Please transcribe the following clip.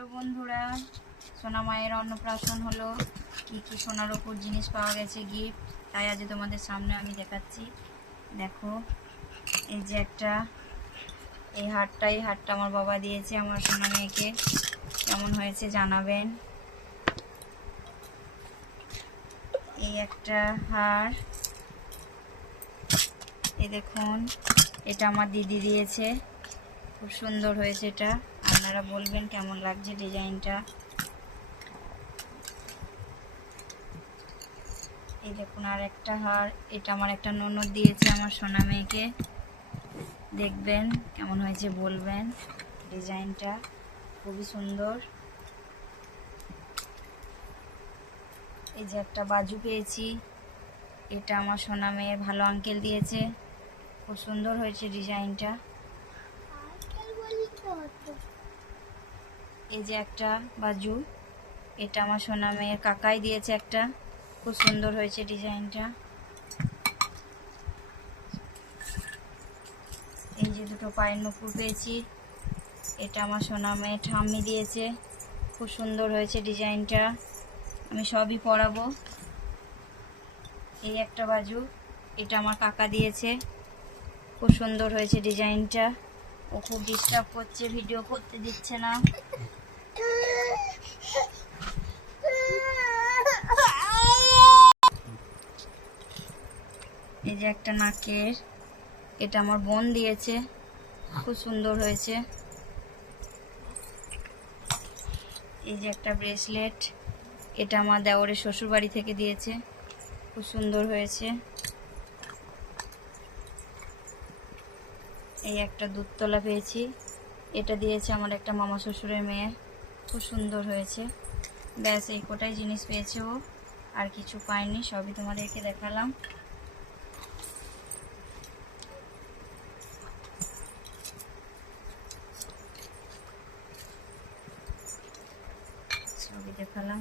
Hello বন্ধুরা, সোনা মায়ের অন্নপ্রাশন হলো। কি কি সোনার উপর জিনিস পাওয়া গেছে গিফট, তাই আজ তোমাদের সামনে আমি দেখাচ্ছি। দেখো, এই যে একটা এই হারটা আমার বাবা দিয়েছে আমার সোনা মেয়েকে। কেমন হয়েছে জানাবেন। এই একটা হার, এই দেখুন, এটা আমার দিদি দিয়েছে। খুব সুন্দর হয়েছে এটা। আপনারা বলবেন কেমন লাগছে ডিজাইনটা। এই দেখুন আর একটা হার, এটা আমার একটা ননদ দিয়েছে আমার সোনা মেয়েকে। দেখবেন কেমন হয়েছে বলবেন। ডিজাইনটা খুবই সুন্দর। এই যে একটা বাজু পেয়েছি, এটা আমার সোনা মেয়ের ভালো আঙ্কেল দিয়েছে। খুব সুন্দর হয়েছে ডিজাইনটা। এই যে একটা বাজু, এটা আমার সোনা মেয়ের কাকাই দিয়েছে একটা। খুব সুন্দর হয়েছে ডিজাইনটা। এই যে দুটো পায়ের নুপুর পেয়েছি, এটা আমার সোনা মেয়ের ঠাম্মি দিয়েছে। খুব সুন্দর হয়েছে ডিজাইনটা। আমি সবই পরাবো। এই একটা বাজু, এটা আমার কাকা দিয়েছে। খুব সুন্দর হয়েছে ডিজাইনটা। ও খুব ডিস্টার্ব করছে, ভিডিও করতে দিচ্ছে না। এই যে একটা নাকের, এটা আমার বোন দিয়েছে। খুব সুন্দর হয়েছে। এই যে একটা ব্রেসলেট, এটা আমার দেওরের শ্বশুর বাড়ি থেকে দিয়েছে। খুব সুন্দর হয়েছে। এই একটা দুধতলা পেয়েছি, এটা দিয়েছে আমার একটা মামা শ্বশুরের মেয়ে। খুব সুন্দর হয়েছে। ব্যাস এই কোটাই জিনিস পেয়েছে ও, আর কিছু পাইনি। সবই তোমাদেরকে দেখালাম। সবই দেখালাম।